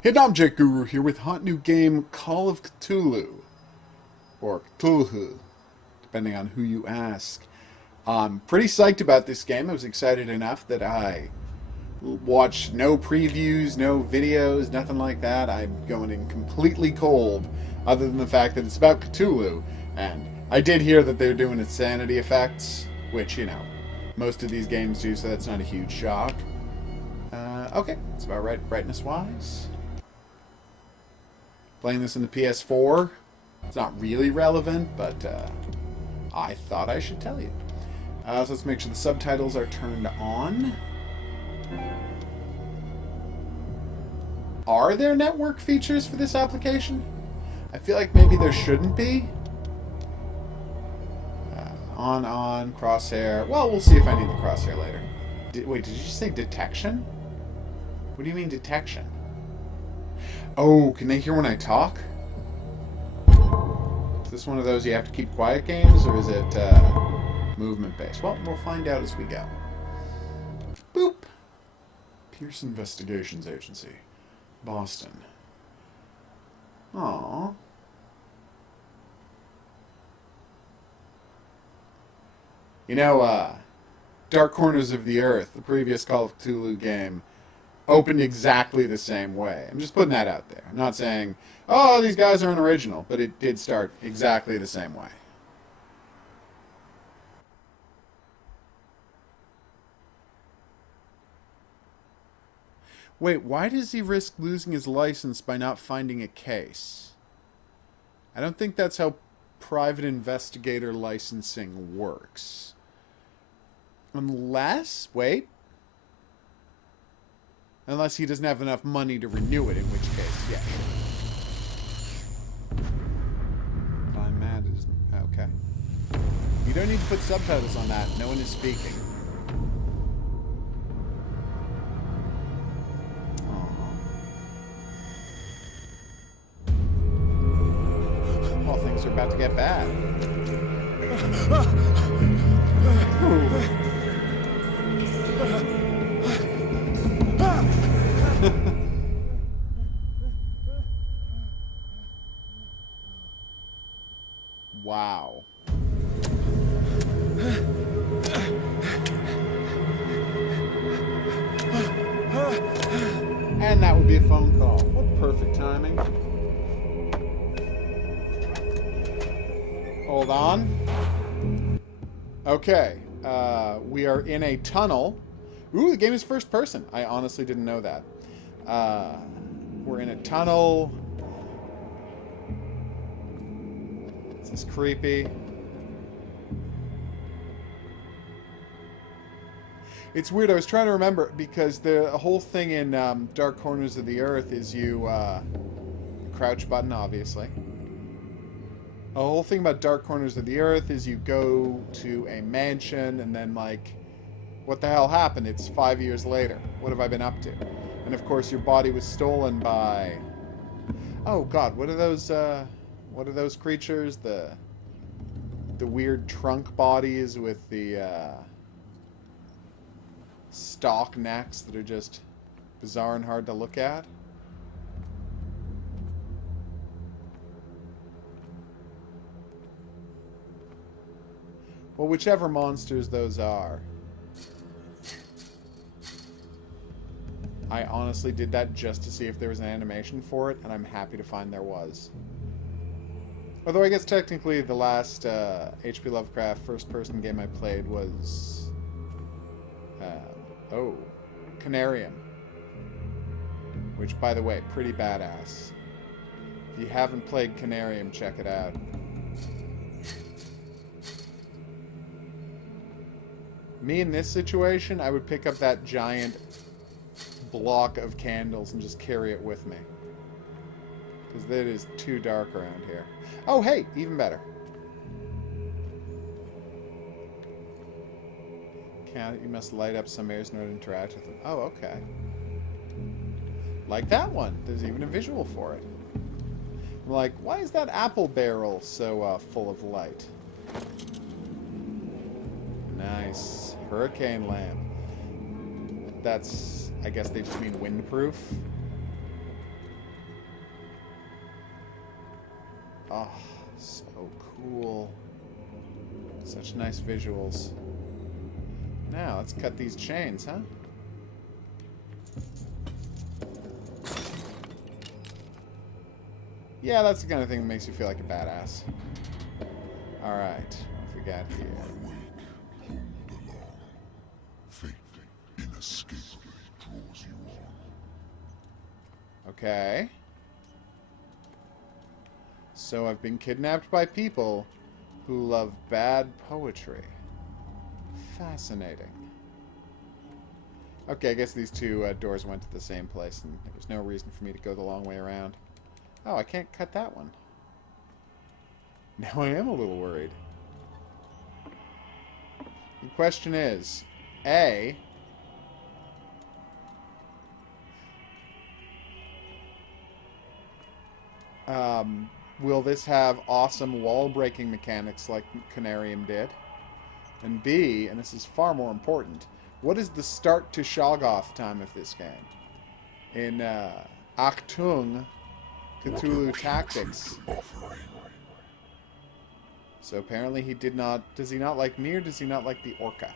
Hidden Object Guru here with hot new game Call of Cthulhu. Or Cthulhu, depending on who you ask. I'm pretty psyched about this game. I was excited enough that I watched no previews, no videos, nothing like that. I'm going in completely cold, other than the fact that it's about Cthulhu. And I did hear that they're doing insanity effects, which, you know, most of these games do, so that's not a huge shock. Okay, that's about right brightness-wise. Playing this in the PS4. It's not really relevant, but I thought I should tell you. So let's make sure the subtitles are turned on. Are there network features for this application? I feel like maybe there shouldn't be. On, crosshair. Well, we'll see if I need the crosshair later. Wait, did you just say detection? What do you mean detection? Oh, can they hear when I talk? Is this one of those you have to keep quiet games, or is it movement-based? Well, we'll find out as we go. Boop. Pierce Investigations Agency. Boston. Aww. You know, Dark Corners of the Earth, the previous Call of Cthulhu game, opened exactly the same way. I'm just putting that out there. I'm not saying, oh, these guys aren't original, but it did start exactly the same way. Wait, why does he risk losing his license by not finding a case? I don't think that's how private investigator licensing works. Unless, wait. Unless he doesn't have enough money to renew it, in which case, yeah. I'm mad at his... Okay. You don't need to put subtitles on that. No one is speaking. Well, things are about to get bad. Ooh. Wow. And that would be a phone call. What perfect timing. Hold on. Okay. We are in a tunnel. Ooh, the game is first person. I honestly didn't know that. We're in a tunnel. This is creepy. It's weird. I was trying to remember because the whole thing in Dark Corners of the Earth is you crouch button, obviously. The whole thing about Dark Corners of the Earth is you go to a mansion and then, like, what the hell happened? It's 5 years later. What have I been up to? And of course your body was stolen by... Oh god, what are those creatures? The weird trunk bodies with the stalk necks that are just bizarre and hard to look at. Well, whichever monsters those are. I honestly did that just to see if there was an animation for it, and I'm happy to find there was. Although I guess technically the last H.P. Lovecraft first-person game I played was... Canarium. Which, by the way, pretty badass. If you haven't played Canarium, check it out. Me in this situation, I would pick up that giant block of candles and just carry it with me. Because it is too dark around here. Oh, hey! Even better. You must light up some areas in order to interact with them. Oh, okay. Like that one. There's even a visual for it. I'm like, why is that apple barrel so full of light? Nice. Hurricane lamp. That's... I guess they just mean windproof. Oh, so cool. Such nice visuals. Now, let's cut these chains, huh? Yeah, that's the kind of thing that makes you feel like a badass. Alright, what have we got here? Fate inescapably draws you on. Okay. So I've been kidnapped by people who love bad poetry. Fascinating. Okay, I guess these two doors went to the same place, and there was no reason for me to go the long way around. Oh, I can't cut that one. Now I am a little worried. The question is, A, will this have awesome wall-breaking mechanics like Canarium did? And B, and this is far more important, what is the start to Shoggoth time of this game? In Achtung, Cthulhu Tactics. So apparently he did not... Does he not like me, or does he not like the Orca?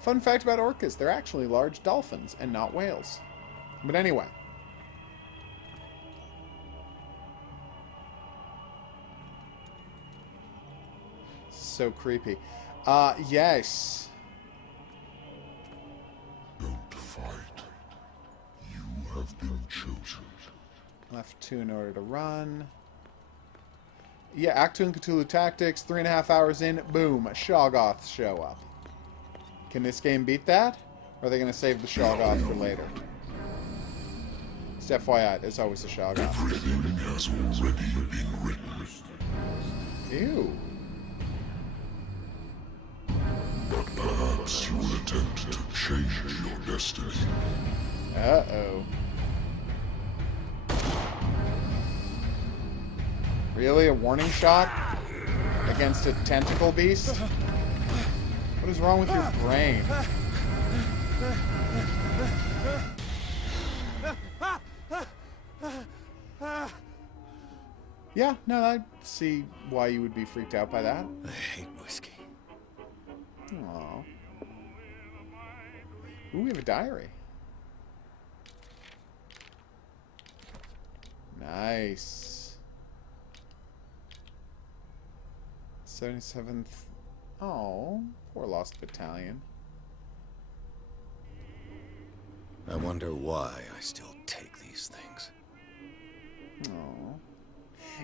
Fun fact about orcas, they're actually large dolphins and not whales. But anyway. So creepy. Yes. Don't fight. You have been chosen. Left 2 in order to run. Yeah, Act 2 in Cthulhu Tactics, 3.5 hours in, boom, Shoggoths show up. Can this game beat that? Or are they going to save the Shoggoth for later? Just FYI, there's always a Shoggoth. Everything has already been written. Ew. But perhaps you will attempt to change your destiny. Uh-oh. Really? A warning shot? Against a tentacle beast? What is wrong with your brain? Yeah, no, I see why you would be freaked out by that. I hate whiskey. Aww. Ooh, we have a diary. Nice. 77th. Oh, poor Lost Battalion. I wonder why I still take these things. Oh.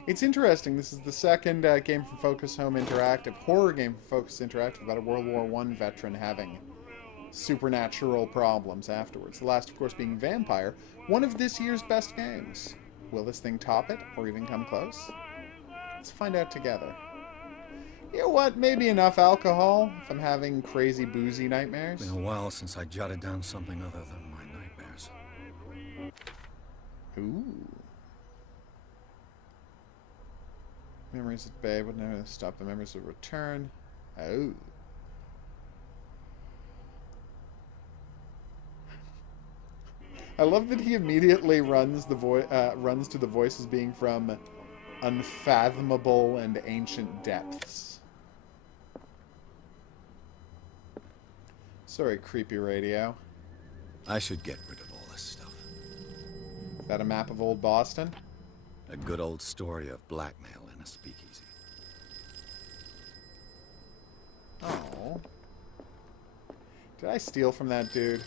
It's interesting. This is the second game from Focus Home Interactive, horror game from Focus Interactive, about a World War I veteran having supernatural problems afterwards. The last, of course, being Vampire, one of this year's best games. Will this thing top it, or even come close? Let's find out together. You know what? Maybe enough alcohol if I'm having crazy boozy nightmares. Been a while since I jotted down something other than my nightmares. Ooh. Memories at bay would never stop. The memories would return. Oh. I love that he immediately runs to the voices being from unfathomable and ancient depths. Sorry, creepy radio. I should get rid of all this stuff. Is that a map of old Boston? A good old story of blackmail in a speakeasy. Oh. Did I steal from that dude?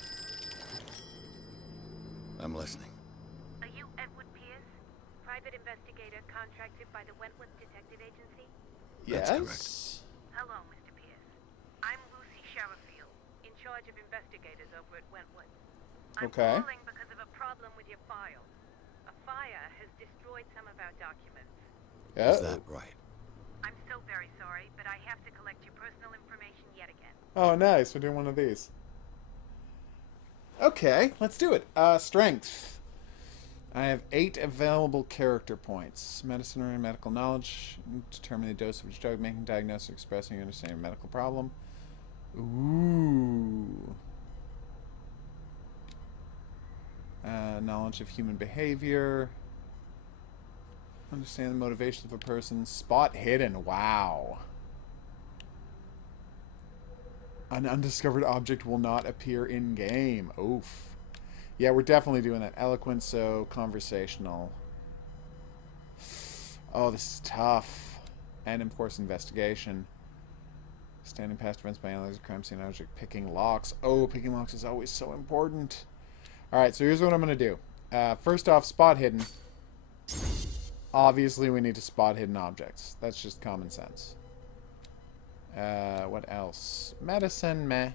I'm listening. Are you Edward Pierce, private investigator contracted by the Wentworth Detective Agency? That's Yes. correct. Hello, Mr. Pierce. I'm Lucy Sherifield, in charge of investigators over at Wentworth. I'm Okay. calling because of a problem with your file. A fire has destroyed some of our documents. Is that right? I'm so very sorry, but I have to collect your personal information yet again. Oh, nice. We're doing one of these. Okay, let's do it. Strength. I have 8 available character points. Medicine or medical knowledge. Determine the dose of each drug, making diagnosis, expressing your understanding of a medical problem. Ooh. Knowledge of human behavior. Understand the motivation of a person. Spot hidden. Wow. An undiscovered object will not appear in-game. Oof. Yeah, we're definitely doing that. Eloquent, so conversational. Oh, this is tough. And, of course, investigation. Standing past events by analyzing crime scene object. Picking locks. Oh, picking locks is always so important. Alright, so here's what I'm going to do. First off, spot hidden. Obviously, we need to spot hidden objects. That's just common sense. What else? Medicine, meh.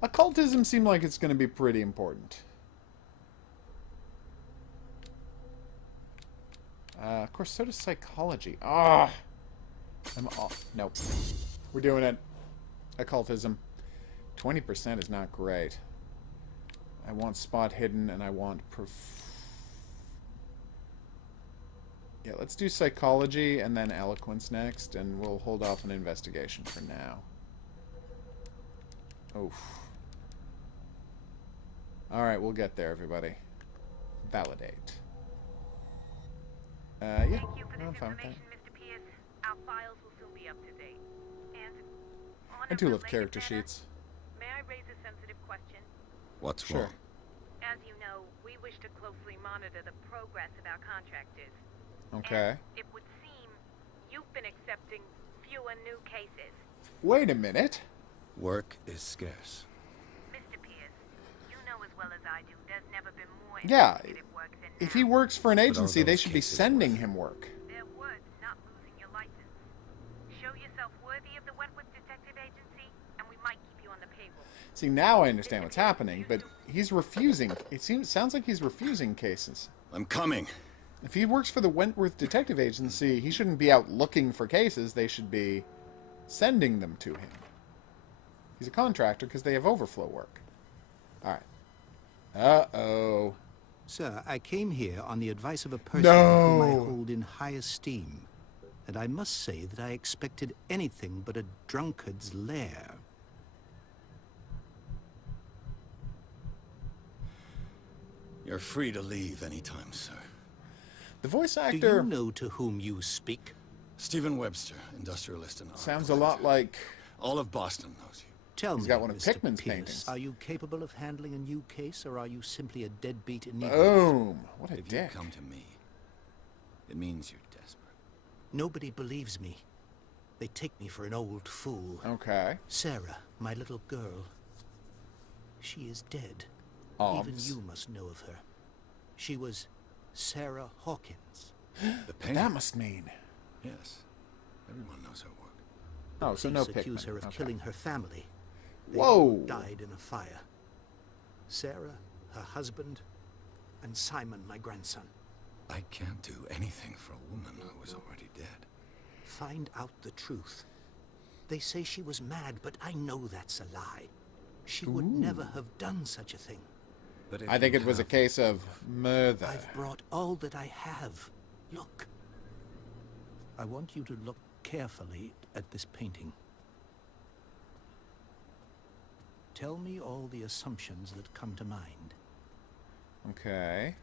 Occultism seemed like it's going to be pretty important. Of course, so does psychology. Ah! I'm off. Nope. We're doing it. Occultism. 20% is not great. I want spot hidden, and I want yeah, let's do psychology and then eloquence next, and we'll hold off on investigation for now. Oof. Alright, we'll get there, everybody. Validate. Yeah, Thank you for I'm this fine with that. information, Mr. Pierce. Our files will soon be up to date. And on I a do love related character matter, sheets. May I raise a sensitive question? What's Sure. wrong? As you know, we wish to closely monitor the progress of our contractors. Okay. And it would seem you've been accepting fewer new cases. Wait a minute. Work is scarce. Mr. Pierce, you know as well as I do, there's never been more Yeah, investigative work than if now. he works for an are agency, they those should be cases sending worth? him work. They're worth not losing your license. Show yourself worthy of the Wentworth Detective Agency, and we might keep you on the payroll. See, now I understand what's happening, but he's refusing. Sounds like he's refusing cases. I'm coming. If he works for the Wentworth Detective Agency, he shouldn't be out looking for cases. They should be sending them to him. He's a contractor because they have overflow work. All right. Uh-oh. Sir, I came here on the advice of a person No. whom I hold in high esteem. And I must say that I expected anything but a drunkard's lair. You're free to leave anytime, sir. The voice Do actor you know to whom you speak? Stephen Webster, industrialist and art sounds a lot collector. like... All of Boston knows you. Tell He's me, got one of Mr. Pickman's Pierce, paintings. are you capable of handling a new case, or are you simply a deadbeat inebriate? Boom. What a If dick. you come to me, it means you're desperate. Nobody believes me. They take me for an old fool. Okay. Sarah, my little girl, she is dead. Even Obs. you must know of her. She was Sarah Hawkins. The painting? That must mean... Yes. Everyone knows her work. Oh, so no Police accuse Pickman. her of Okay. killing her family. They Whoa. all died in a fire. Sarah, her husband, and Simon, my grandson. I can't do anything for a woman who is already dead. Find out the truth. They say she was mad, but I know that's a lie. She would never have done such a thing. But if I think you it was a have case of murder. I've brought all that I have. Look. I want you to look carefully at this painting. Tell me all the assumptions that come to mind. Okay.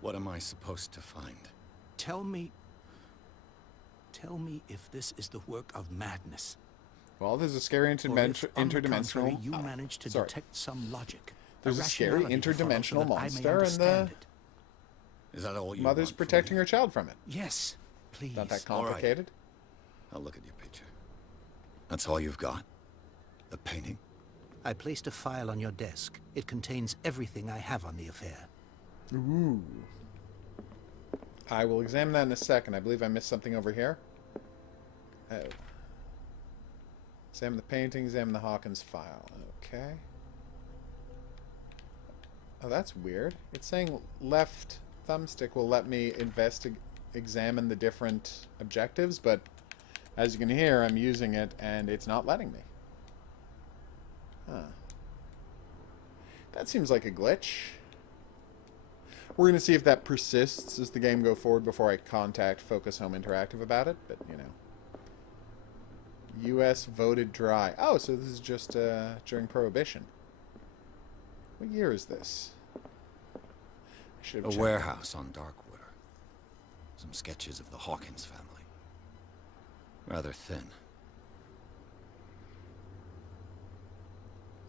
What am I supposed to find? Tell me if this is the work of madness. Well, there's a scary Or if, on the contrary, interdimensional... you managed to sorry. detect some logic. There's a scary rationality to follow interdimensional so that I may monster, and understand the it. Is that all you mother's want from protecting me? her child from it. Yes, please. Not that All right. complicated. I'll look at your picture. That's all you've got? The painting? I placed a file on your desk. It contains everything I have on the affair. Ooh. I will examine that in a second. I believe I missed something over here. Oh. Examine the painting, examine the Hawkins file. Okay. Oh, that's weird. It's saying left thumbstick will let me examine the different objectives, but as you can hear, I'm using it and it's not letting me. Huh. That seems like a glitch. We're going to see if that persists as the game go forward before I contact Focus Home Interactive about it, but, you know. U.S. voted dry. Oh, so this is just during Prohibition. What year is this? I should have A checked. warehouse on Darkwater. Some sketches of the Hawkins family. Rather thin.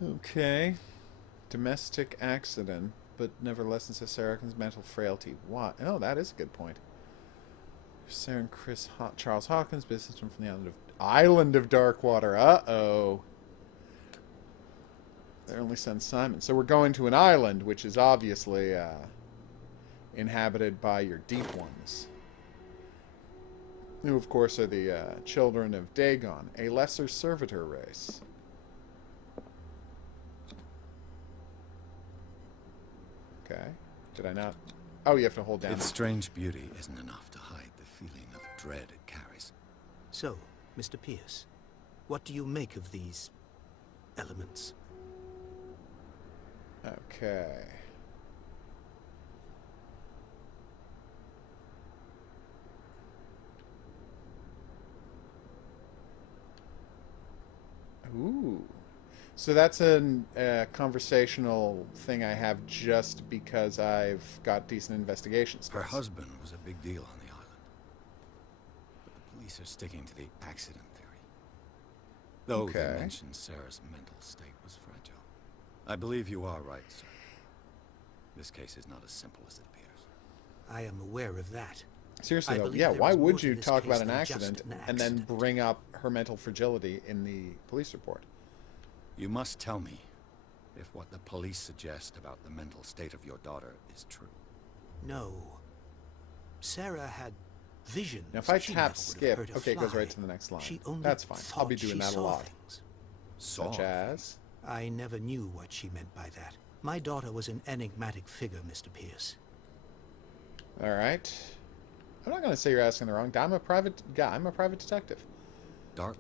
Okay. Domestic accident, but nevertheless says Sarah Hawkins' mental frailty. What? Oh, that is a good point. Sarah and Charles Hawkins, businessman from the island of Darkwater. Uh-oh. Their only son, Simon. So we're going to an island, which is obviously inhabited by your deep ones. Who, of course, are the children of Dagon, a lesser servitor race. Okay. Did I not? Oh, you have to hold down. Its strange beauty isn't enough to hide the feeling of dread it carries. So, Mr. Pierce, what do you make of these elements? Okay. Ooh. So that's a conversational thing I have just because I've got decent investigation skills. Her husband was a big deal on the island. But the police are sticking to the accident theory. Though Okay. they mentioned Sarah's mental state was fragile. I believe you are right, sir. This case is not as simple as it appears. I am aware of that. Seriously I though, believe yeah, there why was more would to you this talk case about an than just accident an and then accident. bring up her mental fragility in the police report? You must tell me if what the police suggest about the mental state of your daughter is true. No. Sarah had visions. Now if I she tap never would have skip, hurt a okay, it goes fly. right to the next line. She only That's fine. I'll be thought doing she that a saw lot. things. Saw Such as? I never knew what she meant by that. My daughter was an enigmatic figure, Mr. Pierce. Alright. I'm not going to say you're asking the wrong guy. I'm a private guy. I'm a private detective. Darkwater.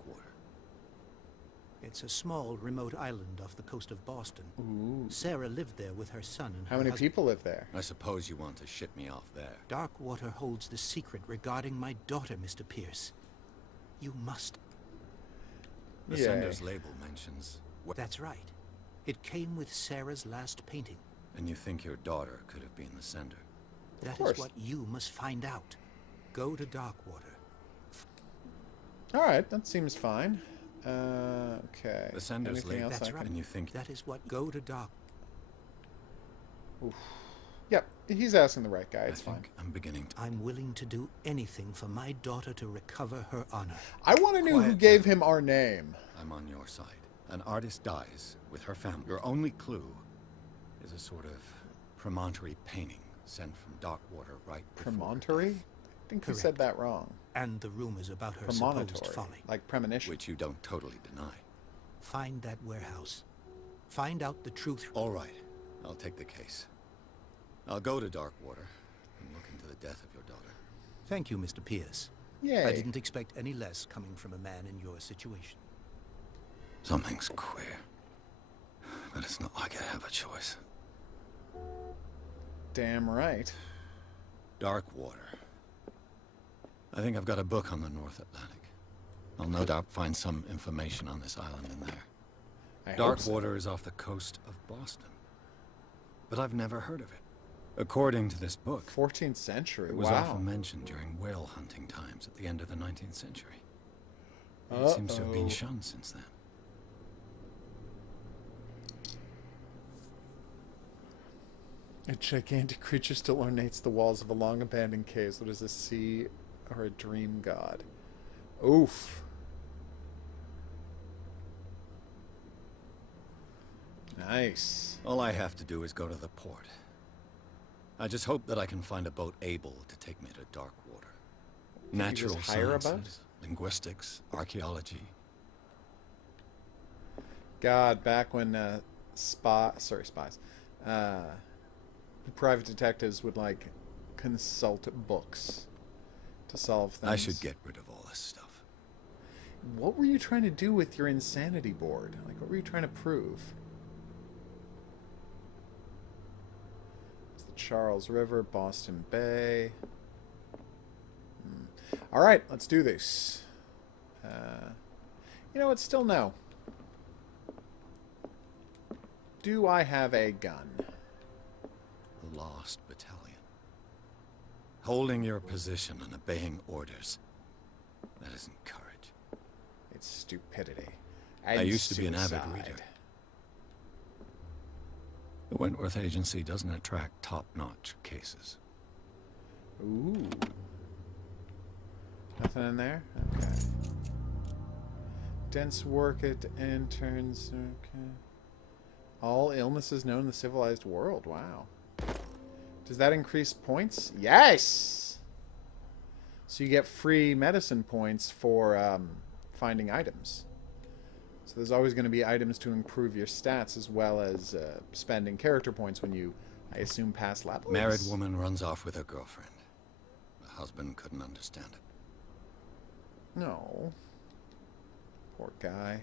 It's a small, remote island off the coast of Boston. Ooh. Sarah lived there with her son and How her many husband. people live there? I suppose you want to ship me off there. Darkwater holds the secret regarding my daughter, Mr. Pierce. You must. The Yay. sender's label mentions... That's right. It came with Sarah's last painting. And you think your daughter could have been the sender? That course. is what you must find out. Go to Darkwater. Alright, that seems fine. Okay. The sender's Anything label. else That's I right. can... And you think... That is what. Go to Dark. Yep, he's asking the right guy. I It's fine. think I'm beginning to... I'm willing to do anything for my daughter to recover her honor. I want to know who Quiet gave down. him our name. I'm on your side. An artist dies with her family. Your only clue is a sort of promontory painting sent from Darkwater right before her Promontory? death, I think you said that wrong. And the rumors about her supposed Premonitory. folly. Like premonition. which you don't totally deny. Find that warehouse. Find out the truth. All right, I'll take the case. I'll go to Darkwater and look into the death of your daughter. Thank you, Mr. Pierce. Yay. I didn't expect any less coming from a man in your situation. Something's queer. But it's not like I have a choice. Damn right. Darkwater. I think I've got a book on the North Atlantic. I'll no doubt find some information on this island in there. I hope so. Darkwater is off the coast of Boston. But I've never heard of it. According to this book, 14th century. it was Wow. often mentioned during whale hunting times at the end of the 19th century. It seems to have been Uh-oh. shunned since then. A gigantic creature still ornates the walls of a long abandoned cave. What is a sea or a dream god? Oof. Nice. All I have to do is go to the port. I just hope that I can find a boat able to take me to Darkwater. Natural just hire a boat? sciences, linguistics, archaeology. God, back when spies, private detectives would like consult books to solve things. I should get rid of all this stuff. What were you trying to do with your insanity board? Like, what were you trying to prove? It's the Charles River, Boston Bay. All right, let's do this. You know what? Still no. Do I have a gun? The Lost Battalion. Holding your position and obeying orders. That isn't courage. It's stupidity. I used to be an avid suicide. reader. The Wentworth Agency doesn't attract top-notch cases. Ooh. Nothing in there? Okay. Dense work at interns. Okay. All illnesses known in the civilized world. Wow. Does that increase points? Yes! So you get free medicine points for finding items. So there's always going to be items to improve your stats as well as spending character points when you, I assume, pass levels. Married woman runs off with her girlfriend. The husband couldn't understand it. No. Poor guy.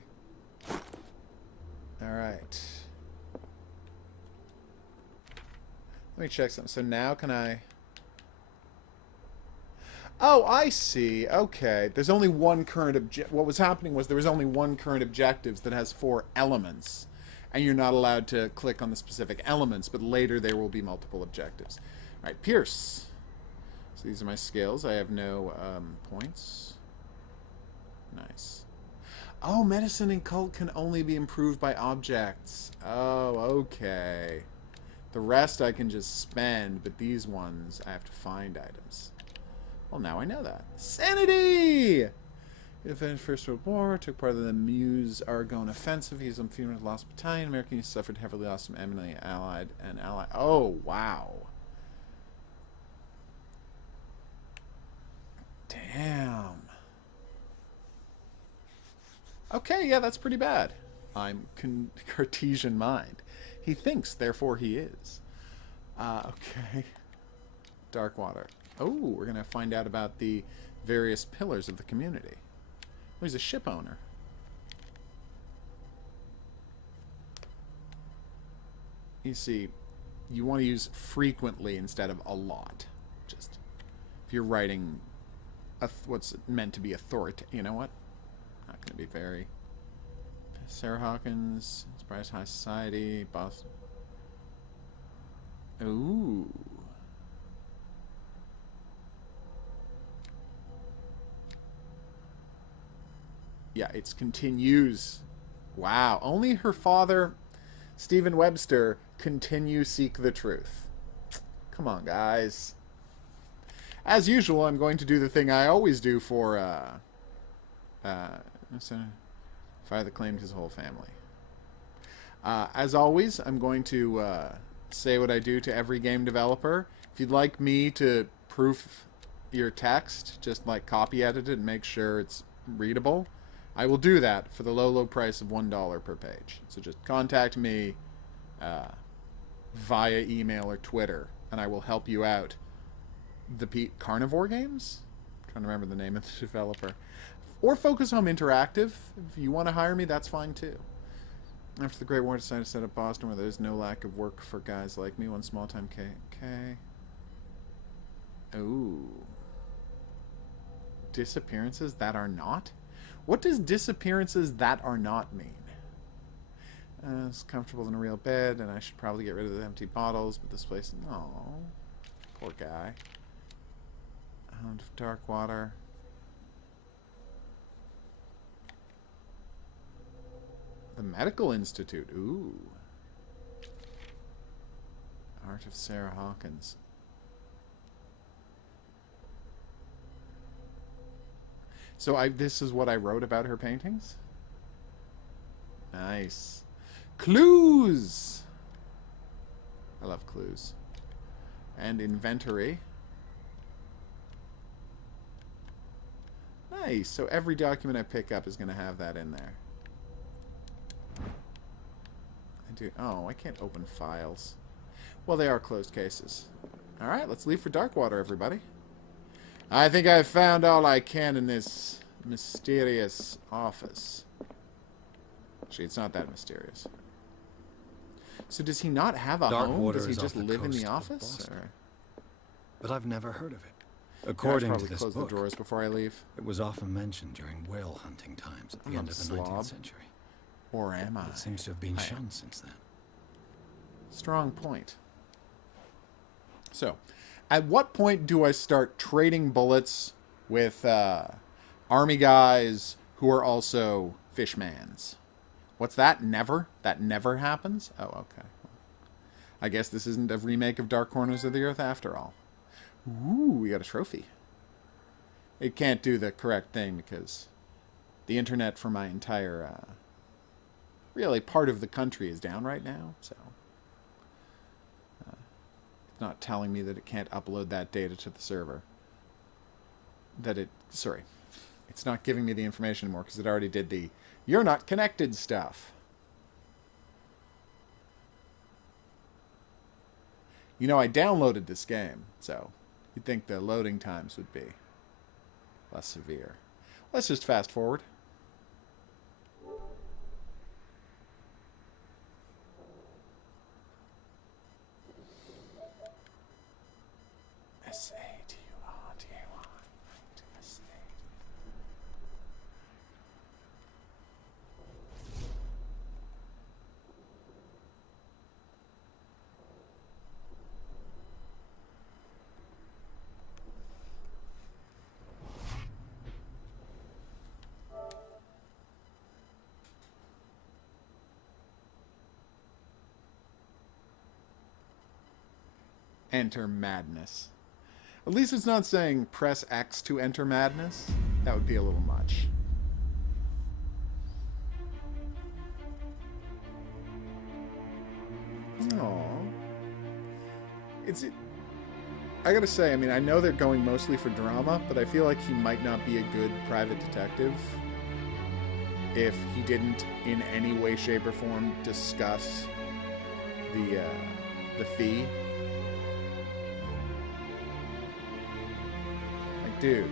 Alright. Let me check something. So now can I... Oh, I see. Okay. There's only one current objective. What was happening was there was only one current objectives that has 4 elements. And you're not allowed to click on the specific elements, but later there will be multiple objectives. Alright, Pierce. So these are my skills. I have no points. Nice. Oh, medicine and cult can only be improved by objects. Oh, okay. The rest I can just spend, but these ones I have to find items. Well, now I know that. Sanity! He defended First World War, took part of the Meuse Argonne offensive. He's on funeral lost battalion. Americans suffered heavily loss from eminently allied and allied. Oh, wow. Damn. Okay, yeah, that's pretty bad. I'm Cartesian mind. He thinks, therefore he is. Okay. Darkwater. Oh, we're going to find out about the various pillars of the community. Oh, he's a ship owner. You see, you want to use frequently instead of a lot. Just, if you're writing what's meant to be authoritative, you know what? Not going to be very... Sarah Hawkins, Surprise High Society, Boston. Ooh. Yeah, it's continues. Wow. Only her father, Stephen Webster, continue seek the truth. Come on, guys. As usual, I'm going to do the thing I always do for, fire the claim to his whole family. As always, I'm going to say what I do to every game developer. If you'd like me to proof your text, just like copy edit it and make sure it's readable, I will do that for the low, low price of $1 per page. So just contact me via email or Twitter, and I will help you out. The Carnivore Games? I'm trying to remember the name of the developer. Or Focus Home Interactive. If you want to hire me, that's fine too. After the Great War, I decided to set up Boston where there's no lack of work for guys like me. One small time KK. Ooh. Disappearances that are not? What does disappearances that are not mean? It's comfortable in a real bed, and I should probably get rid of the empty bottles, but this place... Oh, poor guy. Hound of Darkwater. The Medical Institute. Ooh. Art of Sarah Hawkins. So this is what I wrote about her paintings? Nice. Clues! I love clues. And inventory. Nice. So every document I pick up is going to have that in there. Oh, I can't open files. Well, they are closed cases. Alright, let's leave for Darkwater, everybody. I think I've found all I can in this mysterious office. Actually, it's not that mysterious. So does he not have a home? Does he just live in the office? Or? But I've never heard of it. According probably to this close book, the drawers before I leave. it was often mentioned during whale hunting times at the I'm end a of the slob. 19th century. Or am I? It seems to have been I am. shown since then. Strong point. So, at what point do I start trading bullets with army guys who are also fishmans? What's that? Never? That never happens? Oh, okay. I guess this isn't a remake of Dark Corners of the Earth after all. Ooh, we got a trophy. It can't do the correct thing because the internet for my entire, really part of the country is down right now, so it's not telling me that it can't upload that data to the server. It's not giving me the information anymore because it already did the "you're not connected" stuff. You know, I downloaded this game, so you'd think the loading times would be less severe. Let's just fast forward. S-A-T-U-R-T-A-Y. Enter madness. At least it's not saying press X to enter madness. That would be a little much. Aww. I gotta say, I mean, I know they're going mostly for drama, but I feel like he might not be a good private detective if he didn't, in any way, shape, or form, discuss the fee. Like, dude,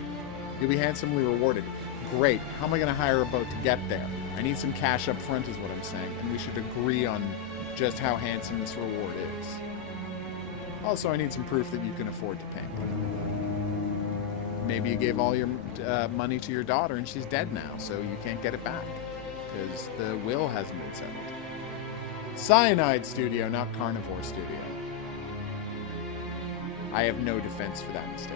you'll be handsomely rewarded. Great. How am I going to hire a boat to get there? I need some cash up front is what I'm saying, and we should agree on just how handsome this reward is. Also, I need some proof that you can afford to pay me. Maybe you gave all your money to your daughter and she's dead now, so you can't get it back because the will hasn't been settled. Cyanide Studio, not Carnivore Studio. I have no defense for that mistake.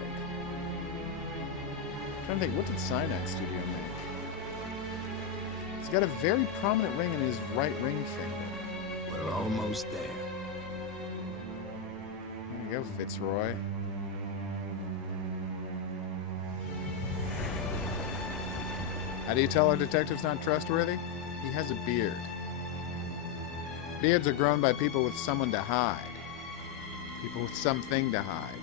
I'm trying to think, what did Cyanide Studio make? He's got a very prominent ring in his right ring finger. We're almost there. There you go, Fitzroy. How do you tell our detective's not trustworthy? He has a beard. Beards are grown by people with someone to hide. People with something to hide.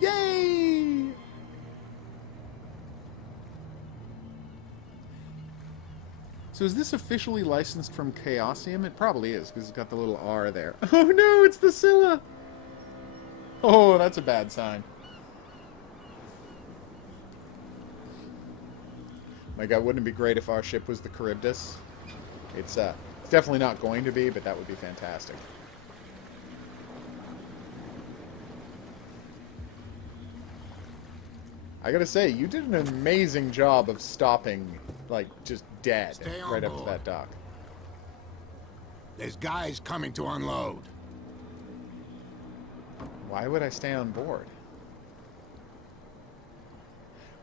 Yay! So is this officially licensed from Chaosium? It probably is, because it's got the little R there. Oh no, it's the Scylla! Oh, that's a bad sign. My God, wouldn't it be great if our ship was the Charybdis? It's definitely not going to be, but that would be fantastic. I gotta say, you did an amazing job of stopping, like, just dead right up to that dock. There's guys coming to unload. Why would I stay on board?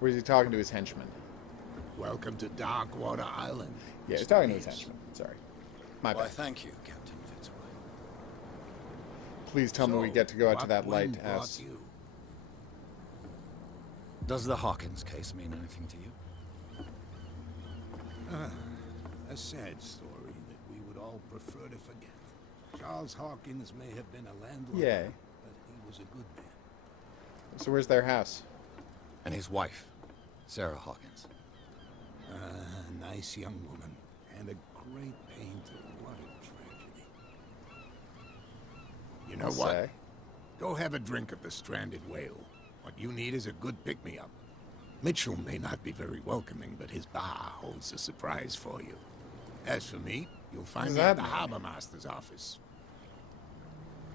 Or is he talking to his henchman? Welcome to Darkwater Island. Yeah, he's talking to his henchman. Sorry. My Why, bad. thank you, Captain Fitzroy. Please tell me we get to go out to that what wind lighthouse. brought you? Does the Hawkins case mean anything to you? A sad story that we would all prefer to forget. Charles Hawkins may have been a landlord, Yeah. but he was a good man. So where's their house? And his wife, Sarah Hawkins. A nice young woman, and a great painter. What a tragedy. You know what? Say. Go have a drink at the Stranded Whale. What you need is a good pick-me-up. Mitchell may not be very welcoming, but his bar holds a surprise for you. As for me, you'll find me at the harbor master's office.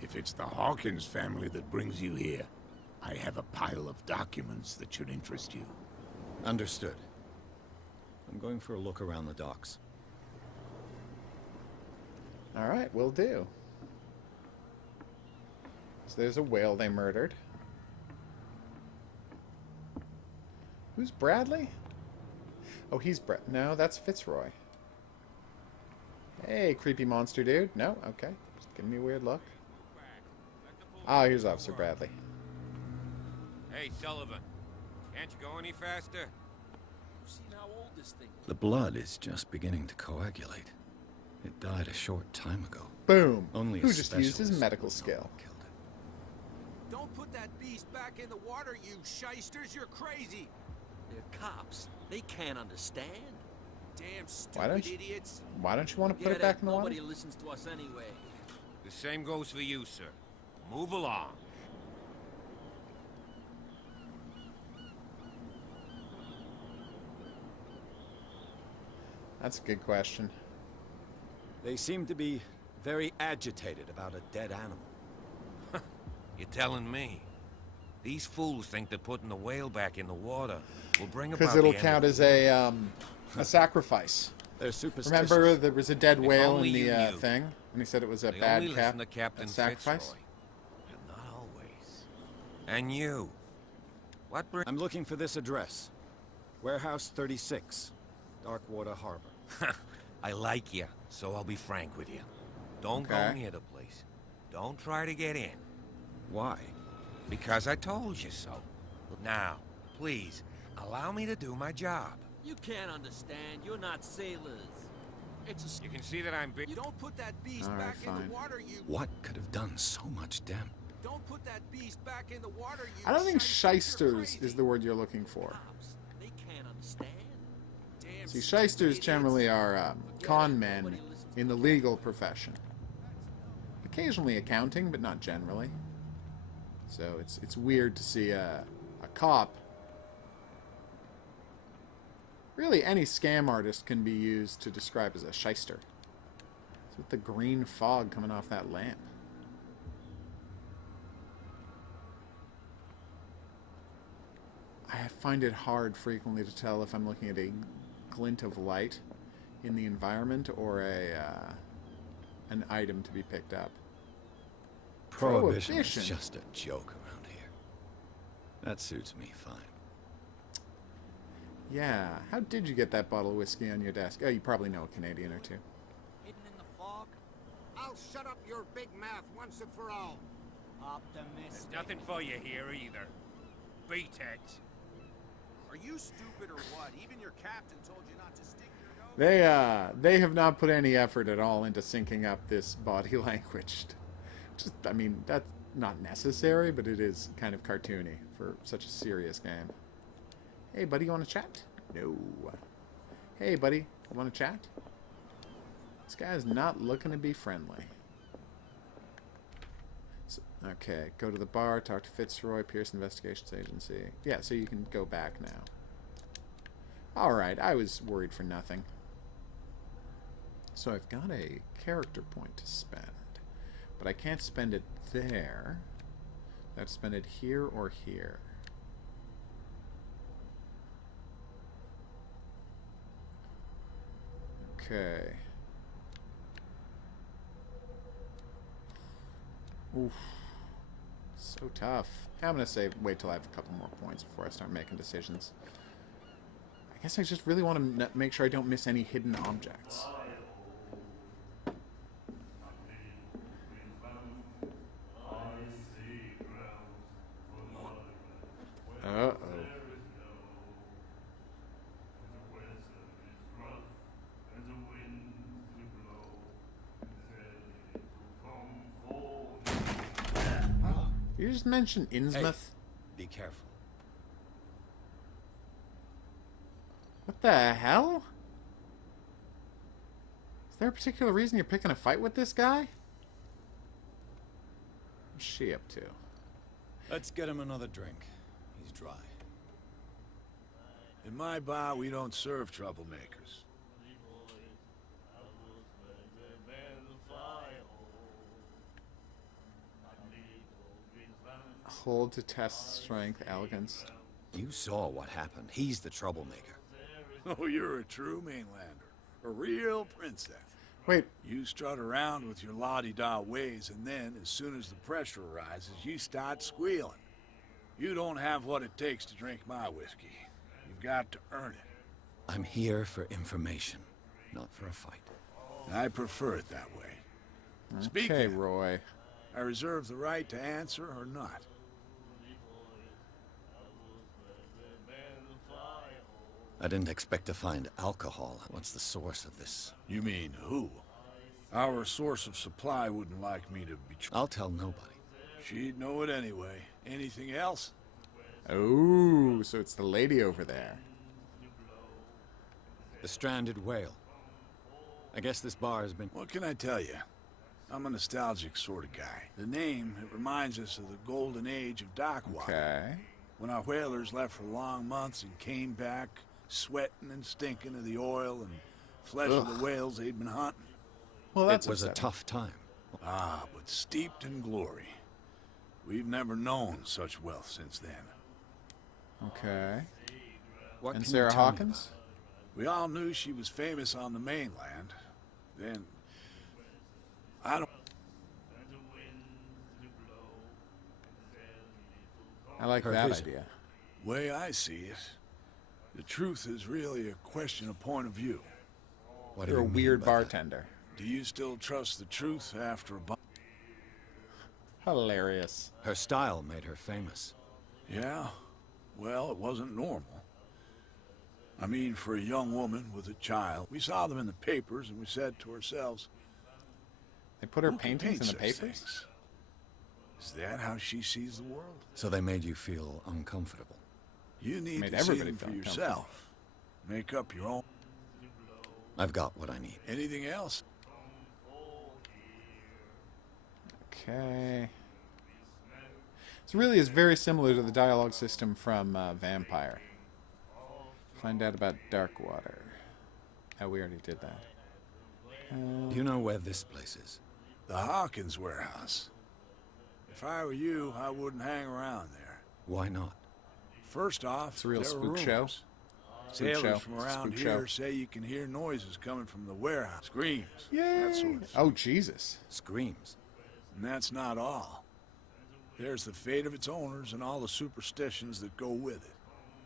If it's the Hawkins family that brings you here, I have a pile of documents that should interest you. Understood. I'm going for a look around the docks. All right, will do. So there's a whale they murdered. Who's Bradley? Oh, he's No, that's Fitzroy. Hey, creepy monster dude. No? Okay. Just giving me a weird look. Ah, here's Officer Bradley. Hey, Sullivan. Can't you go any faster? The blood is just beginning to coagulate. It died a short time ago. Boom. Only Who a just used his specialist medical would know skill. what killed it. Don't put that beast back in the water, you shysters. You're crazy. They're cops. They can't understand. Damn stupid idiots. Why don't you want to put it back in the water? Nobody listens to us anyway. The same goes for you, sir. Move along. That's a good question. They seem to be very agitated about a dead animal. You're telling me? These fools think that putting the whale back in the water will bring about Because the it'll end count of as a sacrifice. They're superstitious. Remember, there was a dead If whale in only the you knew. thing, and he said it was a They bad only listen to Captain sacrifice. Fitzroy. But not always. And you? What brings... I'm looking for this address. Warehouse 36, Darkwater Harbor. I like you, so I'll be frank with you. Don't go Okay. near the place. Don't try to get in. Why? Because I told you so. Now, please, allow me to do my job. You can't understand. You're not sailors. It's a... You can see that I'm big. You don't put that beast All right, back in fine. the water, you... What could have done so much damage? Don't put that beast back in the water, you... I don't think shysters. You're shysters crazy. is the word you're looking for. cops. They can't understand. Damn See, stupid shysters idiots. generally are con men in the legal profession. Occasionally accounting, but not generally. So it's weird to see a cop. Really, any scam artist can be used to describe as a shyster. It's with the green fog coming off that lamp. I find it hard frequently to tell if I'm looking at a glint of light in the environment or an item to be picked up. Prohibition Prohibition. is just a joke around here. That suits me fine. Yeah, how did you get that bottle of whiskey on your desk? Oh, you probably know a Canadian or two. Hidden in the fog. I'll shut up your big mouth once and for all. Optimistic. Nothing for you here either. Beat it. Are you stupid or what? Even your captain told you not to stick your nose... They have not put any effort at all into syncing up this body language. Just, I mean, that's not necessary, but it is kind of cartoony for such a serious game. Hey, buddy, you want to chat? No. Hey, buddy, you want to chat? This guy's not looking to be friendly. So, okay, go to the bar, talk to Fitzroy, Pierce Investigations Agency. Yeah, so you can go back now. Alright, I was worried for nothing. So I've got a character point to spend. But I can't spend it there. I have to spend it here or here. Okay. Oof. So tough. I'm gonna say wait till I have a couple more points before I start making decisions. I guess I just really want to make sure I don't miss any hidden objects. Uh-oh. You just mentioned Innsmouth? Hey, be careful. What the hell? Is there a particular reason you're picking a fight with this guy? What's she up to? Let's get him another drink. He's dry. In my bar, we don't serve troublemakers. Pulled to test strength, elegance. You saw what happened. He's the troublemaker. Oh, you're a true mainlander. A real princess. Wait, You strut around with your la-di-da ways, and then, as soon as the pressure arises, you start squealing. You don't have what it takes to drink my whiskey. You've got to earn it. I'm here for information, not for a fight. I prefer it that way. okay, Speaking, Roy. I reserve the right to answer or not. I didn't expect to find alcohol. What's the source of this? You mean who? Our source of supply wouldn't like me to betray. I'll tell nobody. She'd know it anyway. Anything else? Oh, so it's the lady over there. The stranded whale. I guess this bar has been... What can I tell you? I'm a nostalgic sort of guy. The name, it reminds us of the golden age of Dockwater. Okay. When our whalers left for long months and came back, sweating and stinking of the oil and flesh of the whales they'd been hunting. Well, that's It was a upsetting. tough time. Ah, but steeped in glory. We've never known such wealth since then. Okay. What And can Sarah you tell me Hawkins? We all knew she was famous on the mainland. Then, I don't... I like Her that vision. idea. Way I see it, the truth is really a question of point of view. What do You're a you mean weird by that? bartender. Do you still trust the truth after a bunch? Hilarious. Her style made her famous. Yeah, well, it wasn't normal. I mean, for a young woman with a child, we saw them in the papers and we said to ourselves, They put her "Who can paintings in paint the such papers? things? Is that how she sees the world? So they made you feel uncomfortable. You need Made to see everybody them for feel yourself. Make up your own. I've got what I need. Anything else? Okay. This really is very similar to the dialogue system from Vampire. Find out about Darkwater. Oh, we already did that. Do you know where this place is? The Hawkins warehouse. If I were you, I wouldn't hang around there. Why not? First off, It's a real there are spook show. rumors. Spook Sailors show. from It's a around spook here show. say you can hear noises coming from the warehouse. Screams. Yay! That sort of thing. Oh, Jesus. Screams. And that's not all. There's the fate of its owners and all the superstitions that go with it.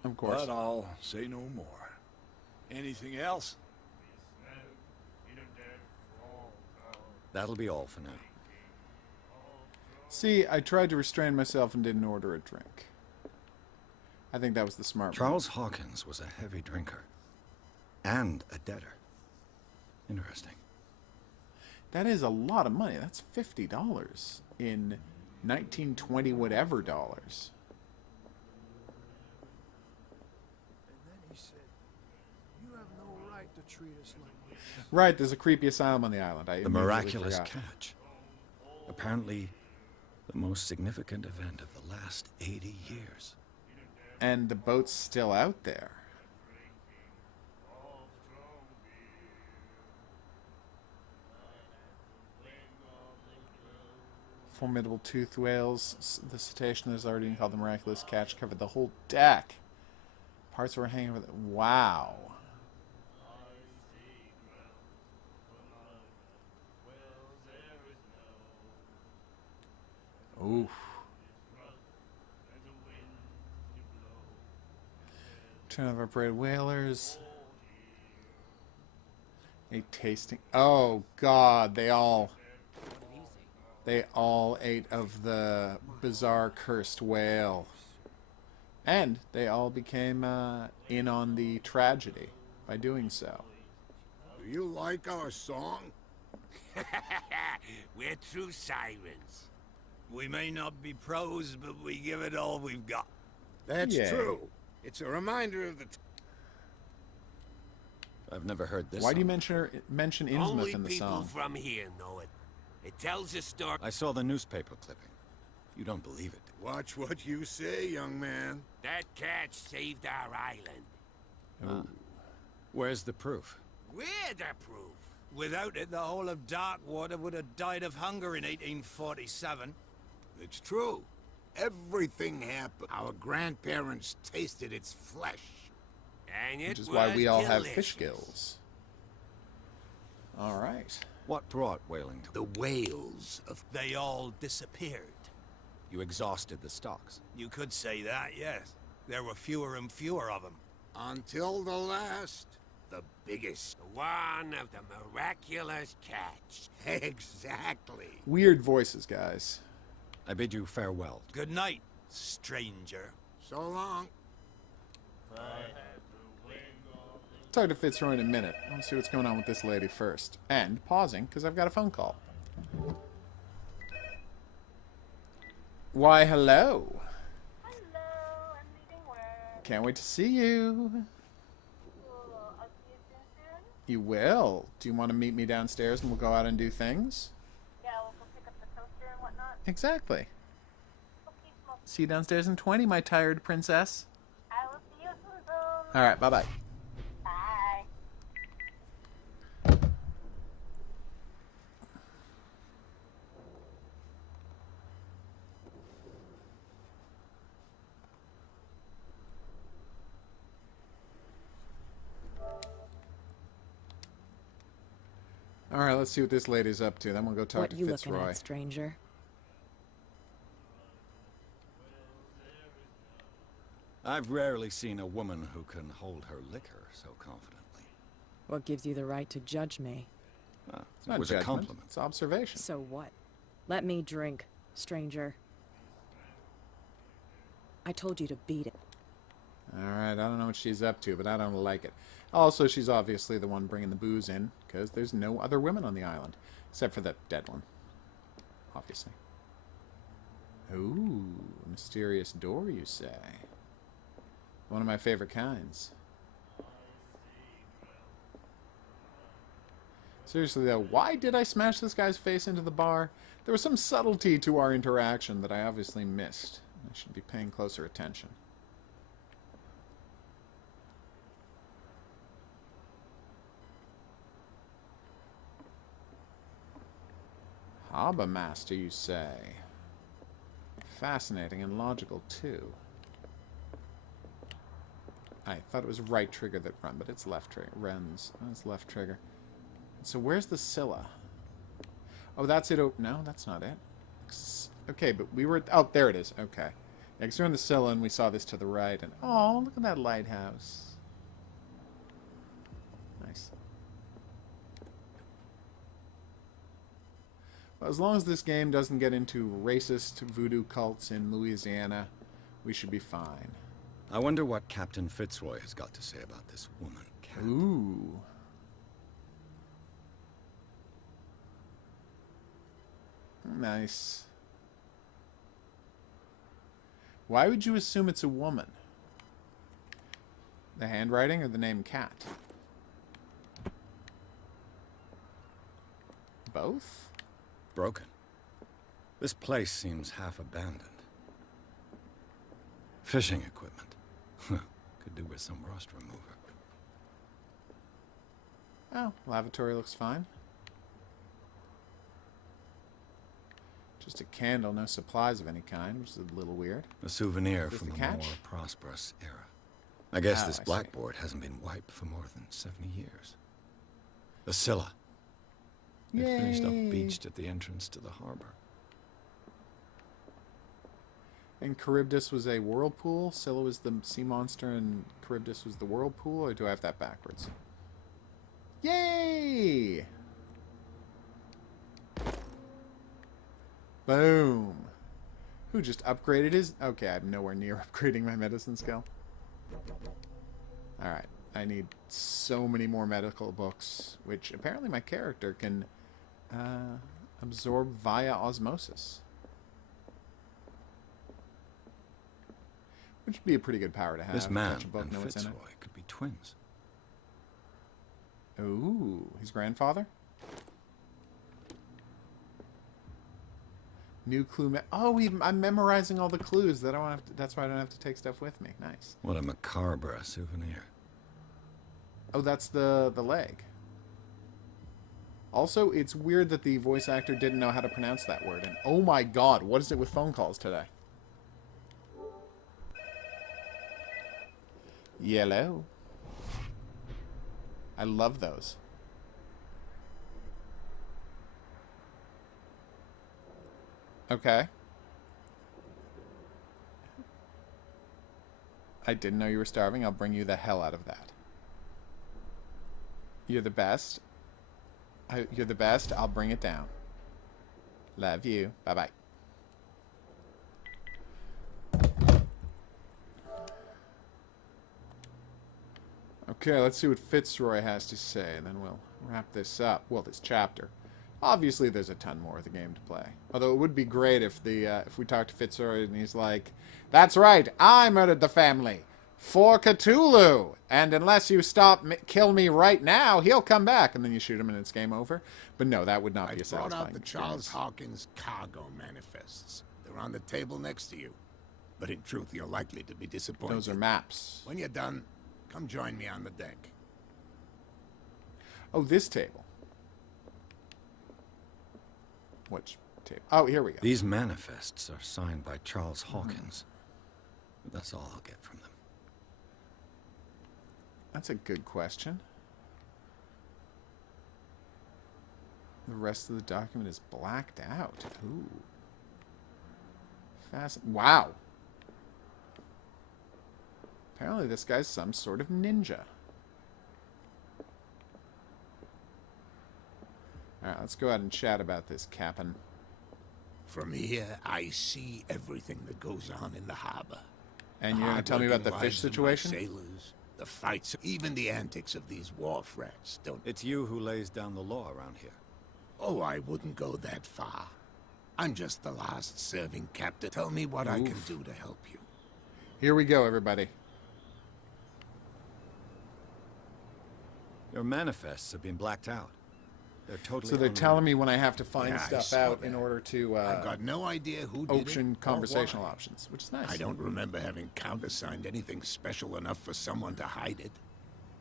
Of course. But I'll say no more. Anything else? That'll be all for now. See, I tried to restrain myself and didn't order a drink. I think that was the smart move. Charles Hawkins was a heavy drinker. And a debtor. Interesting. That is a lot of money. That's $50 in 1920 whatever dollars. And then he said, "You have no right to treat us like this." Right, there's a creepy asylum on the island. I The immediately miraculous forgot. catch. Apparently, the most significant event of the last 80 years. And the boat's still out there. Formidable toothed whales. The cetacean is already called the miraculous catch. Covered the whole deck. Parts were hanging with it. Wow. Oof. Turn of our parade whalers. A tasting. Oh God! They all ate of the bizarre cursed whale, and they all became in on the tragedy by doing so. Do you like our song? We're true sirens. We may not be pros, but we give it all we've got. That's Yay. true. It's a reminder of the... I've never heard this Why do you song. mention Only Innsmouth in the people song? from here know it. It tells a story. I saw the newspaper clipping. You don't believe it. Watch what you say, young man. That catch saved our island. Where's the proof? We're the proof. Without it, the whole of Darkwater would have died of hunger in 1847. It's true. everything happened. Our grandparents tasted its flesh. And it Which is why we all have delicious. fish gills. All right. What brought whaling to... The whales of... They all disappeared. You exhausted the stocks. You could say that, yes. There were fewer and fewer of them. Until the last. The biggest. One of the miraculous catch. Exactly. Weird voices, guys. I bid you farewell. Good night, stranger. So long. Talk to Fitzroy in a minute. I want to see what's going on with this lady first. And pausing, because I've got a phone call. Why, hello. Hello, I'm leaving work. Can't wait to see you. Cool. I'll see you soon. You will. Do you want to meet me downstairs and we'll go out and do things? Yeah, we'll go pick up the toaster and whatnot. Exactly. Okay, smoke. See you downstairs in 20, my tired princess. I will see you soon. All right, bye-bye. Bye. All right, let's see what this lady's up to. Then we'll go talk What to you looking Fitzroy. at, stranger? I've rarely seen a woman who can hold her liquor so confidently. What gives you the right to judge me? Ah, It's it not was judgment, a compliment. it's observation. So what? Let me drink, stranger. I told you to beat it. All right, I don't know what she's up to, but I don't like it. Also, she's obviously the one bringing the booze in, because there's no other women on the island, except for the dead one, obviously. Ooh, mysterious door, you say? One of my favorite kinds. Seriously, though, why did I smash this guy's face into the bar? There was some subtlety to our interaction that I obviously missed. I should be paying closer attention. Harbor Master, you say? Fascinating and logical, too. I thought it was right trigger that run, but it's left trigger. Runs. Oh, it's left trigger. So where's the Scylla? Oh, that's it. Oh, no, that's not it. Okay, but we were... Oh, there it is. Okay. Yeah, because we're on the Scylla and we saw this to the right. And oh, look at that lighthouse. Nice. Well, as long as this game doesn't get into racist voodoo cults in Louisiana, we should be fine. I wonder what Captain Fitzroy has got to say about this woman, Cat. Ooh. Nice. Why would you assume it's a woman? The handwriting or the name Cat? Both? Broken. This place seems half abandoned. Fishing equipment. Could do with some rust remover. Oh, lavatory looks fine. Just a candle, no supplies of any kind, which is a little weird. A souvenir Is this from the a catch? more prosperous era. I guess Oh, this I see. blackboard hasn't been wiped for more than 70 years. The Scylla. It finished up Yay. beached at the entrance to the harbor. And Charybdis was a whirlpool. Scylla was the sea monster, and Charybdis was the whirlpool. Or do I have that backwards? Yay! Boom. Who just upgraded his... Okay, I'm nowhere near upgrading my medicine skill. Alright. I need so many more medical books, which apparently my character can absorb via osmosis. Which would be a pretty good power to have. This man Touch a book, and know what's in it. Fitzroy could be twins. Ooh, his grandfather? New clue. Oh, I'm memorizing all the clues. That I don't have to, that's why I don't have to take stuff with me. Nice. What a macabre souvenir. Oh, that's the leg. Also, it's weird that the voice actor didn't know how to pronounce that word. And oh my god, what is it with phone calls today? Yellow. I love those. Okay. I didn't know you were starving. I'll bring you the hell out of that. You're the best. You're the best. I'll bring it down. Love you. Bye-bye. Okay, let's see what Fitzroy has to say, and then we'll wrap this up. Well, this chapter. Obviously, there's a ton more of the game to play. Although it would be great if if we talked to Fitzroy and he's like, "That's right, I murdered the family for Cthulhu, and unless you kill me right now, he'll come back." And then you shoot him, and it's game over. But no, that would not be a satisfying I brought out the experience. Charles Hawkins cargo manifests. They're on the table next to you. But in truth, you're likely to be disappointed. Those are maps. When you're done, come join me on the deck. Oh, this table. Which table? Oh, here we go. These manifests are signed by Charles Hawkins. That's all I'll get from them. That's a good question. The rest of the document is blacked out. Ooh. Wow. Apparently this guy's some sort of ninja. Alright, let's go ahead and chat about this, Captain. From here, I see everything that goes on in the harbor. And you're going to tell me about the fish situation? Sailors, the fights, even the antics of these wharf rats. It's you who lays down the law around here. Oh, I wouldn't go that far. I'm just the last serving captain. Tell me what I can do to help you. Here we go, everybody. Your manifests have been blacked out. They're totally So they're telling me when I have to find stuff out in order to I've got no idea who did open it conversational or why. options, which is nice. I don't remember having countersigned anything special enough for someone to hide it.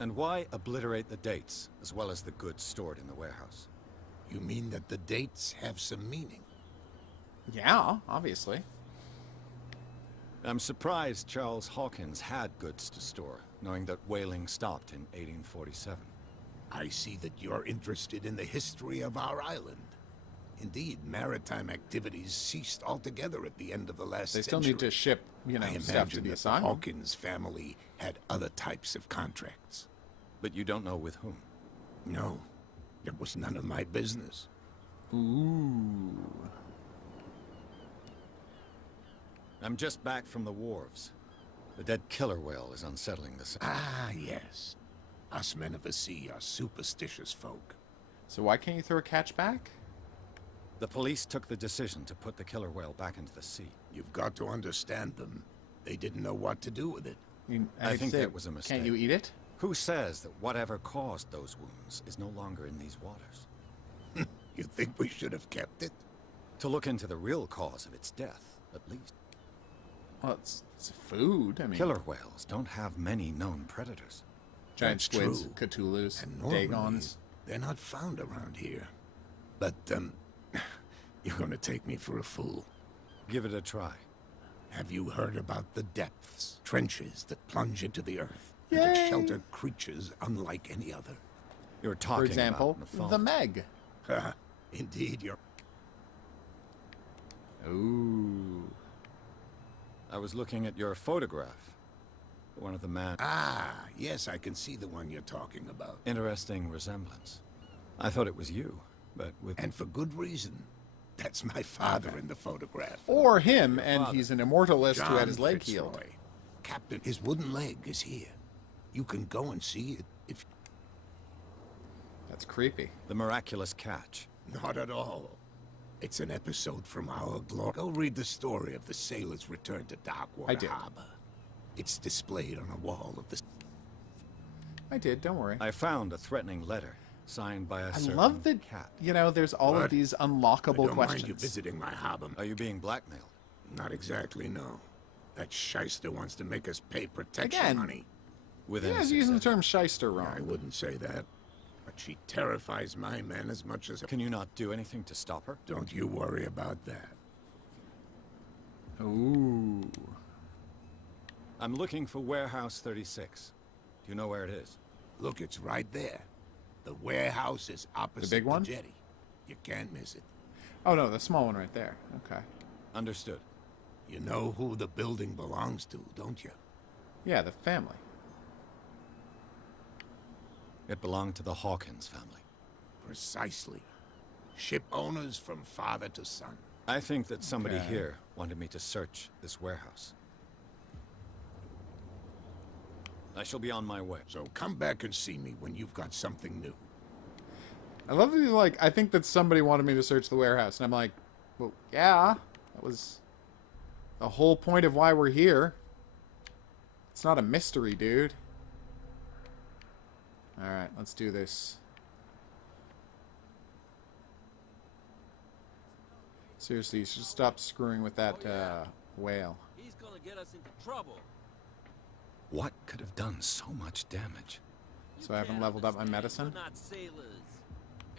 And why obliterate the dates, as well as the goods stored in the warehouse? You mean that the dates have some meaning? Yeah, obviously. I'm surprised Charles Hawkins had goods to store, knowing that whaling stopped in 1847. I see that you're interested in the history of our island. Indeed, maritime activities ceased altogether at the end of the last They still century. need to ship, you know, I stuff to imagine the that the asylum. Hawkins family had other types of contracts. But you don't know with whom? No, it was none of my business. Ooh. I'm just back from the wharves. The dead killer whale is unsettling the sea. Ah, yes. Us men of the sea are superstitious folk. So why can't you throw a catch back? The police took the decision to put the killer whale back into the sea. You've got to understand them. They didn't know what to do with it. I think that was a mistake. Can't you eat it? Who says that whatever caused those wounds is no longer in these waters? You think we should have kept it? To look into the real cause of its death, at least. Well, it's food. I mean, Killer whales don't have many known predators. giant That's squids, true. Cthulhu's, And normally, Dagons. they're not found around here. But, you're gonna take me for a fool. Give it a try. Have you heard about the depths? Trenches that plunge into the earth. And that Yay. shelter creatures unlike any other. You're talking For example, about the Meg. Indeed, you're... Ooh. I was looking at your photograph. One of the man. Ah, yes, I can see the one you're talking about. Interesting resemblance. I thought it was you, but with... And for good reason. That's my father in the photograph. Or him, Your and father. he's an immortalist who had John his leg Fitzroy. healed. Captain, his wooden leg is here. You can go and see it if... That's creepy. The miraculous catch. Not at all. It's an episode from our glory. Go read the story of the sailor's return to Darkwater I did. Harbor. It's displayed on a wall of the... I did, don't worry. I found a threatening letter signed by a I certain love that, cat. you know, there's all of What? these I unlockable don't mind you questions. visiting my harbor. Are you being blackmailed? Not exactly, no. That shyster wants to make us pay protection Again. money. With Yeah, he's innocent using the citizens. term shyster I wrong. wouldn't say that. But she terrifies my men as much as... Can you not do anything to stop her? Don't you worry about that. Ooh. I'm looking for Warehouse 36. Do you know where it is? Look, it's right there. The warehouse is opposite big one? the jetty. You can't miss it. Oh no, the small one right there. Okay. Understood. You know who the building belongs to, don't you? Yeah, the family. It belonged to the Hawkins family. Precisely. Ship owners from father to son. I think that somebody Okay. here wanted me to search this warehouse. I shall be on my way. So come back and see me when you've got something new. I love that he's like, I think that somebody wanted me to search the warehouse. And I'm like, well, yeah. That was the whole point of why we're here. It's not a mystery, dude. Alright, let's do this. Seriously, you should stop screwing with that whale. He's gonna get us into trouble. What could have done so much damage? So I haven't leveled up my medicine? We're not sailors.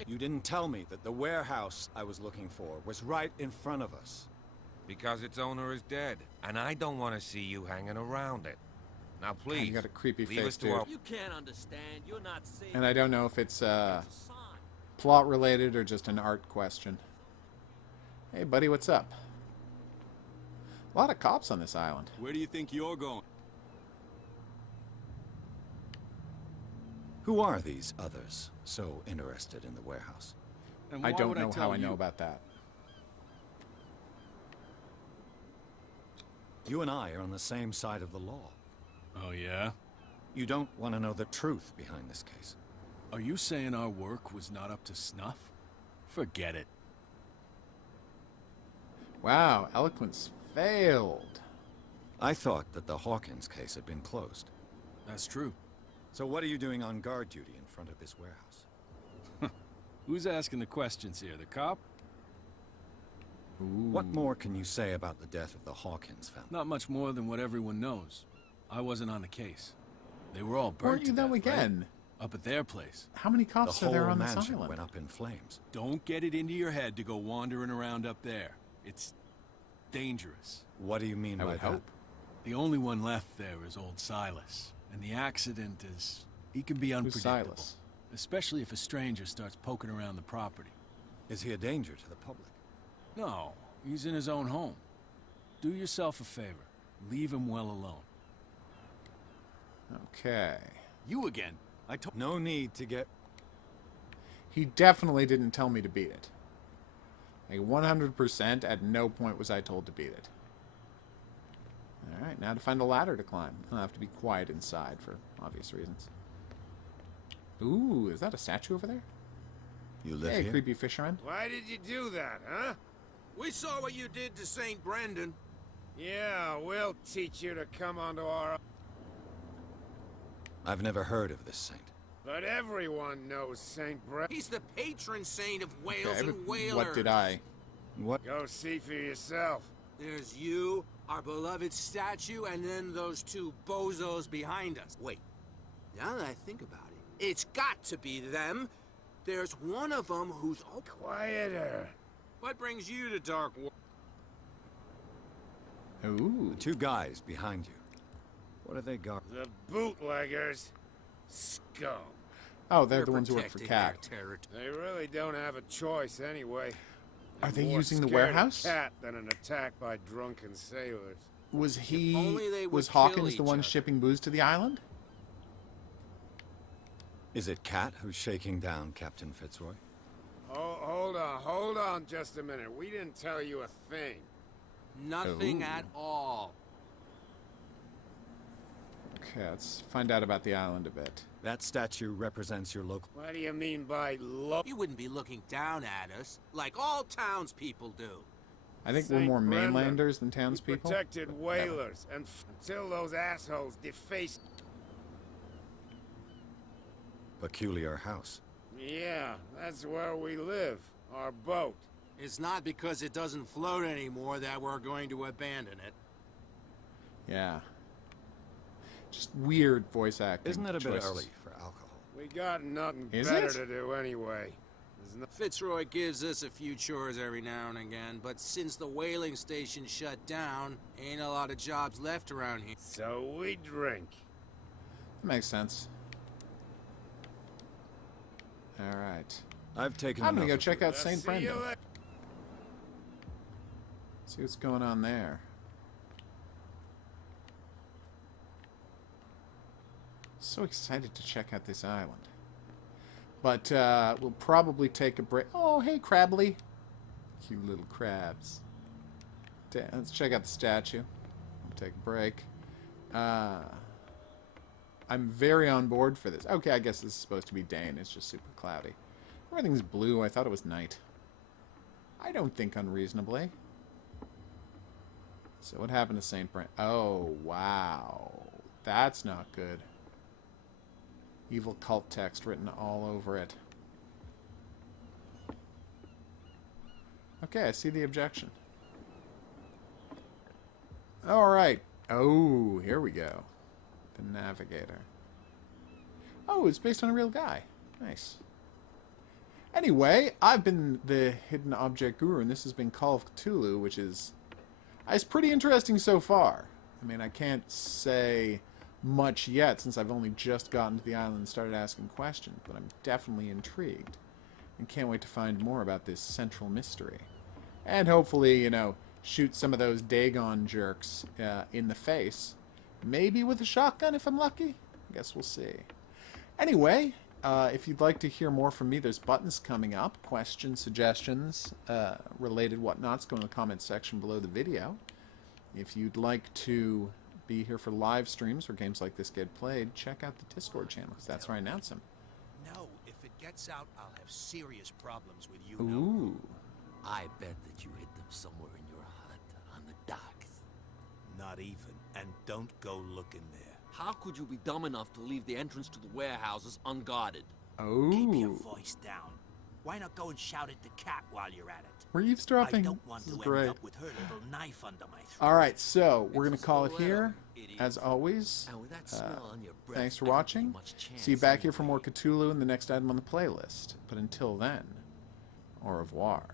You didn't tell me that the warehouse I was looking for was right in front of us. Because its owner is dead, and I don't want to see you hanging around it. Now, please, You got a creepy leave face, us to dude. our... You can't understand. You're not sailors. And I don't know if it's It's a sign. plot related or just an art question. Hey, buddy, what's up? A lot of cops on this island. Where do you think you're going? Who are these others so interested in the warehouse? And I why don't would know tell how I know you? about that. You and I are on the same side of the law. Oh, yeah? You don't want to know the truth behind this case. Are you saying our work was not up to snuff? Forget it. Wow, eloquence failed. I thought that the Hawkins case had been closed. That's true. So what are you doing on guard duty in front of this warehouse? Who's asking the questions here? The cop? What more can you say about the death of the Hawkins family? Not much more than what everyone knows. I wasn't on the case. They were all burnt Weren't you to though death, again? right? Up at their place. How many The cops are whole there on this mansion island? went up in flames. Don't get it into your head to go wandering around up there. It's dangerous. What do you mean I by would that? hope. The only one left there is old Silas. And the accident is... he can be Who's unpredictable. Silas? Especially if a stranger starts poking around the property. Is he a danger to the public? No, he's in his own home. Do yourself a favor. Leave him well alone. Okay. You again? I told... No need to get... He definitely didn't tell me to beat it. Like 100%, at no point was I told to beat it. Alright, now to find a ladder to climb. I'll have to be quiet inside for obvious reasons. Ooh, is that a statue over there? You live Hey, here? creepy fisherman. Why did you do that, huh? We saw what you did to St. Brendan. Yeah, we'll teach you to come onto our... I've never heard of this saint. But everyone knows St. Brendan. He's the patron saint of whales Okay, and but whalers. what did I? What? Go see for yourself. There's you, our beloved statue, and then those two bozos behind us. Wait, now that I think about it, it's got to be them. There's one of them who's... Oh, Quieter. what brings you to Dark World? Ooh. The two guys behind you. What are they guard? The bootleggers. Scum. Oh, they're the ones who work for Protecting Cat. their territory. They really don't have a choice anyway. Are they More using the scared of warehouse? Cat than an attack by drunken sailors. Was only they would was kill Hawkins the each one other. shipping booze to the island? Is it Cat who's shaking down Captain Fitzroy? Oh, hold on just a minute. We didn't tell you a thing. Nothing Ooh. at all. Okay, let's find out about the island a bit. That statue represents your local... What do you mean by low? You wouldn't be looking down at us, like all townspeople do. I think we're Saint more Brendan. mainlanders than We townspeople. protected but whalers, and until those assholes defaced... peculiar house. Yeah, that's where we live. Our boat. It's not because it doesn't float anymore that we're going to abandon it. Yeah. Just weird voice acting. Isn't it a bit choices. early for alcohol? We got nothing Is better it? to do anyway. Fitzroy gives us a few chores every now and again, but since the whaling station shut down, ain't a lot of jobs left around here. So we drink. That makes sense. Alright. I've taken I'm gonna go enough of check you. out St. Brendan. See what's going on there. So excited to check out this island. But we'll probably take a break. Oh, hey, Crabbly. Cute little crabs. Let's check out the statue. We'll take a break. I'm very on board for this. Okay, I guess this is supposed to be day and it's just super cloudy. Everything's blue. I thought it was night. I don't think unreasonably. So what happened to St. Brent? Oh, wow. That's not good. Evil cult text written all over it. Okay, I see the objection. Alright. Oh, here we go. The Navigator. Oh, it's based on a real guy. Nice. Anyway, I've been the Hidden Object Guru, and this has been Call of Cthulhu, which is... It's pretty interesting so far. I mean, I can't say much yet, since I've only just gotten to the island and started asking questions, but I'm definitely intrigued, and can't wait to find more about this central mystery. And hopefully, you know, shoot some of those Dagon jerks in the face. Maybe with a shotgun if I'm lucky. I guess we'll see. Anyway, if you'd like to hear more from me, there's buttons coming up. Questions, suggestions, related whatnots, go in the comments section below the video. If you'd like to be here for live streams where games like this get played, check out the Discord channel, because that's where I announce them. No, if it gets out, I'll have serious problems with you. Ooh. I bet that you hid them somewhere in your hut on the docks. Not even. And don't go looking there. How could you be dumb enough to leave the entrance to the warehouses unguarded? Oh. Keep your voice down. Why not go and shout at the cat while you're at it? We're eavesdropping. I don't want This to is end great. up with her little knife under my throat. Alright, so we're going to call it here. As always, And with that smell on your breath, thanks for there ain't watching. much chance See you back here anyway. for more Cthulhu in the next item on the playlist. But until then, au revoir.